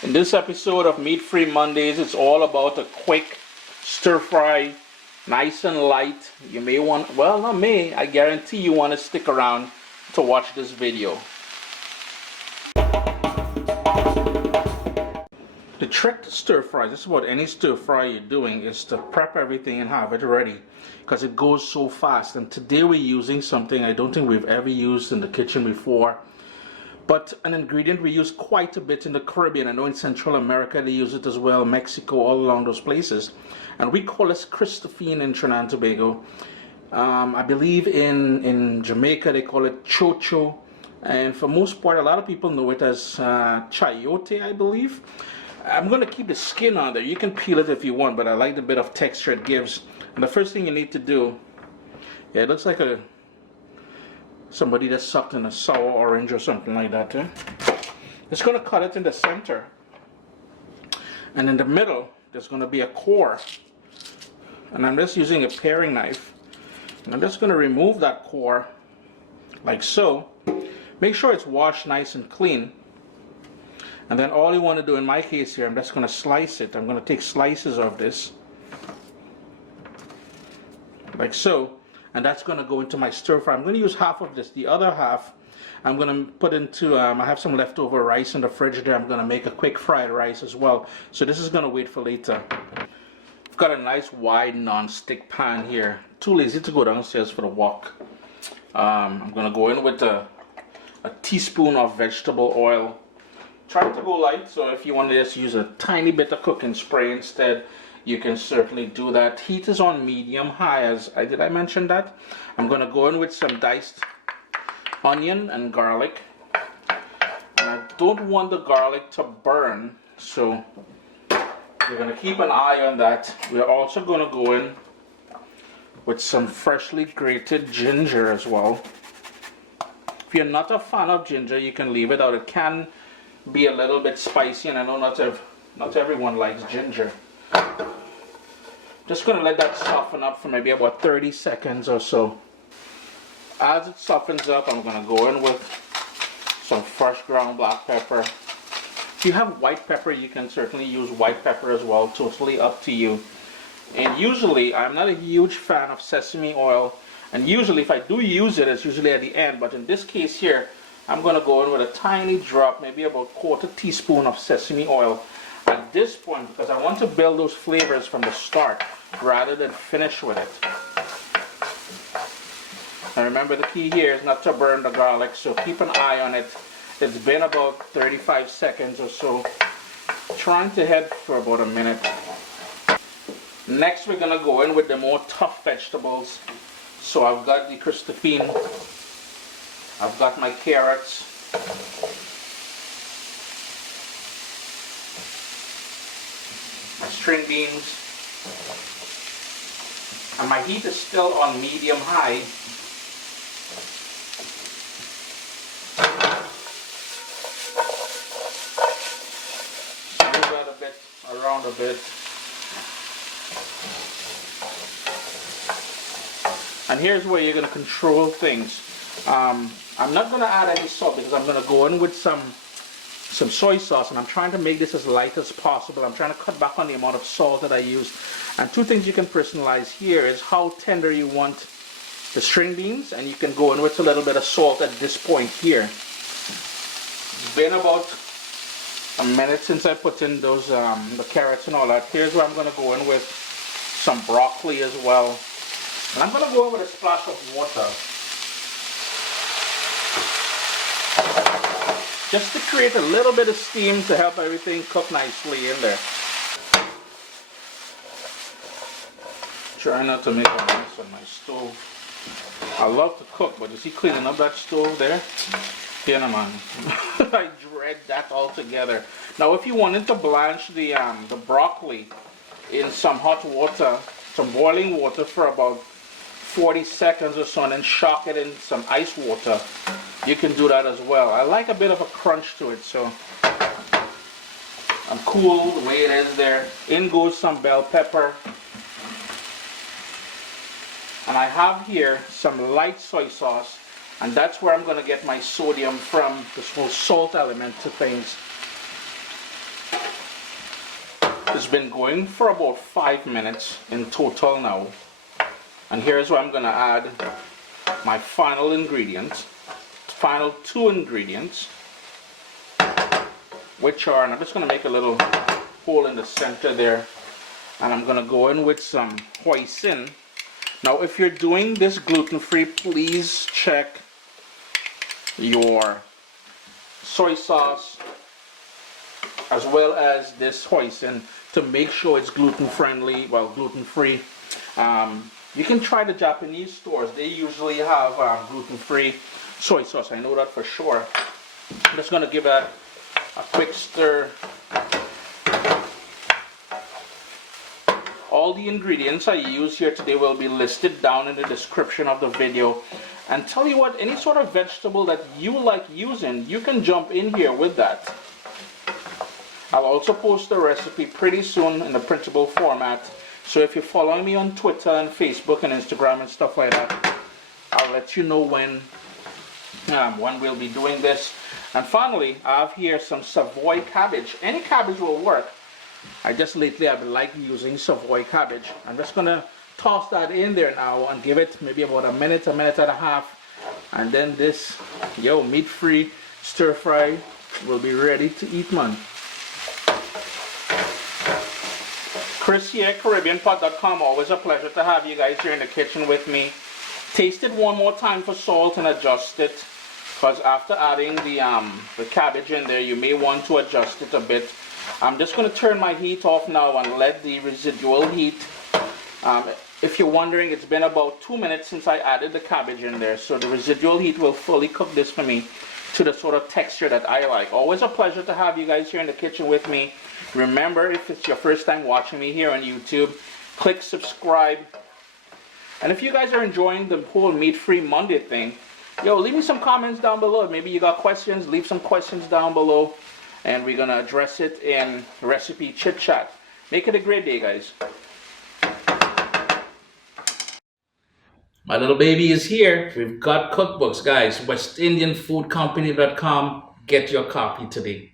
In this episode of Meat Free Mondays, it's all about a quick stir fry, nice and light. You may want, well, not me, I guarantee you want to stick around to watch this video. The trick to stir fry, just about any stir fry you're doing, is to prep everything and have it ready because it goes so fast. And today we're using something I don't think we've ever used in the kitchen before, but an ingredient we use quite a bit in the Caribbean. I know in Central America they use it as well, Mexico, all along those places. And we call it christophene in Trinidad and Tobago. I believe in Jamaica they call it chocho. And for most part, a lot of people know it as chayote, I believe. I'm going to keep the skin on there. You can peel it if you want, but I like the bit of texture it gives. And the first thing you need to do, yeah, it looks like somebody that sucked in a sour orange or something like that. Just going to cut it in the center. And in the middle, there's going to be a core. And I'm just using a paring knife. And I'm just going to remove that core, like so. Make sure it's washed nice and clean. And then all you want to do, in my case here, I'm just going to slice it. I'm going to take slices of this, like so. And that's going to go into my stir fry. I'm going to use half of this. The other half I'm going to put into, I have some leftover rice in the fridge there. I'm going to make a quick fried rice as well. So this is going to wait for later. I've got a nice wide non-stick pan here. Too lazy to go downstairs for the wok. I'm going to go in with a teaspoon of vegetable oil. Try to go light, so if you want to just use a tiny bit of cooking spray instead, you can certainly do that. Heat is on medium-high, as did I mention that? I'm going to go in with some diced onion and garlic. And I don't want the garlic to burn, so we're going to keep an eye on that. We're also going to go in with some freshly grated ginger as well. If you're not a fan of ginger, you can leave it out. It can be a little bit spicy, and I know not everyone likes ginger. Just going to let that soften up for maybe about 30 seconds or so. As it softens up, I'm going to go in with some fresh ground black pepper. If you have white pepper, you can certainly use white pepper as well, totally up to you. And usually, I'm not a huge fan of sesame oil, and usually if I do use it, it's usually at the end, but in this case here, I'm going to go in with a tiny drop, maybe about a quarter teaspoon of sesame oil at this point, because I want to build those flavors from the start rather than finish with it. And remember, the key here is not to burn the garlic, so keep an eye on it. It's been about 35 seconds or so. Trying to head for about a minute. Next, we're going to go in with the more tough vegetables. So I've got the christophene. I've got my carrots. My string beans. And my heat is still on medium-high. Move that a bit, around a bit. And here's where you're going to control things. I'm not going to add any salt because I'm going to go in with some soy sauce, and I'm trying to make this as light as possible. I'm trying to cut back on the amount of salt that I use. And two things you can personalize here is how tender you want the string beans, and you can go in with a little bit of salt at this point here. It's been about a minute since I put in those the carrots and all that. Here's where I'm going to go in with some broccoli as well. And I'm going to go in with a splash of water, just to create a little bit of steam to help everything cook nicely in there. Try not to make a mess on my stove. I love to cook, but you see cleaning up that stove there? Yeah, man. I dread that altogether. Now, if you wanted to blanch the broccoli in some hot water, some boiling water for about 40 seconds or so, and then shock it in some ice water, you can do that as well. I like a bit of a crunch to it, so I'm cool the way it is there. In goes some bell pepper. And I have here some light soy sauce, and that's where I'm going to get my sodium from, this whole salt element to things. It's been going for about 5 minutes in total now. And here's where I'm going to add my final ingredients. Final 2 ingredients, which are, and I'm just going to make a little hole in the center there. And I'm going to go in with some hoisin. Now, if you're doing this gluten-free, please check your soy sauce as well as this hoisin to make sure it's gluten-friendly, well, gluten-free. You can try the Japanese stores. They usually have gluten-free soy sauce. I know that for sure. I'm just going to give that a quick stir. All the ingredients I use here today will be listed down in the description of the video. And tell you what, any sort of vegetable that you like using, you can jump in here with that. I'll also post the recipe pretty soon in the printable format. So if you're following me on Twitter and Facebook and Instagram and stuff like that, I'll let you know when we'll be doing this. And finally, I have here some savoy cabbage. Any cabbage will work. I've been liking using savoy cabbage. I'm just gonna toss that in there now and give it maybe about a minute and a half. And then this, meat-free stir fry will be ready to eat, man. Chris here, caribbeanpot.com. Always a pleasure to have you guys here in the kitchen with me. Taste it one more time for salt and adjust it, because after adding the cabbage in there, you may want to adjust it a bit. I'm just going to turn my heat off now and let the residual heat. If you're wondering, it's been about 2 minutes since I added the cabbage in there, so the residual heat will fully cook this for me to the sort of texture that I like. Always a pleasure to have you guys here in the kitchen with me. Remember, if it's your first time watching me here on YouTube, click subscribe. And if you guys are enjoying the whole meat-free Monday thing, leave me some comments down below. Maybe you got questions, leave some questions down below, and we're gonna address it in recipe chit chat. Make it a great day, guys. My little baby is here. We've got cookbooks, guys. WestIndianFoodCompany.com. Get your copy today.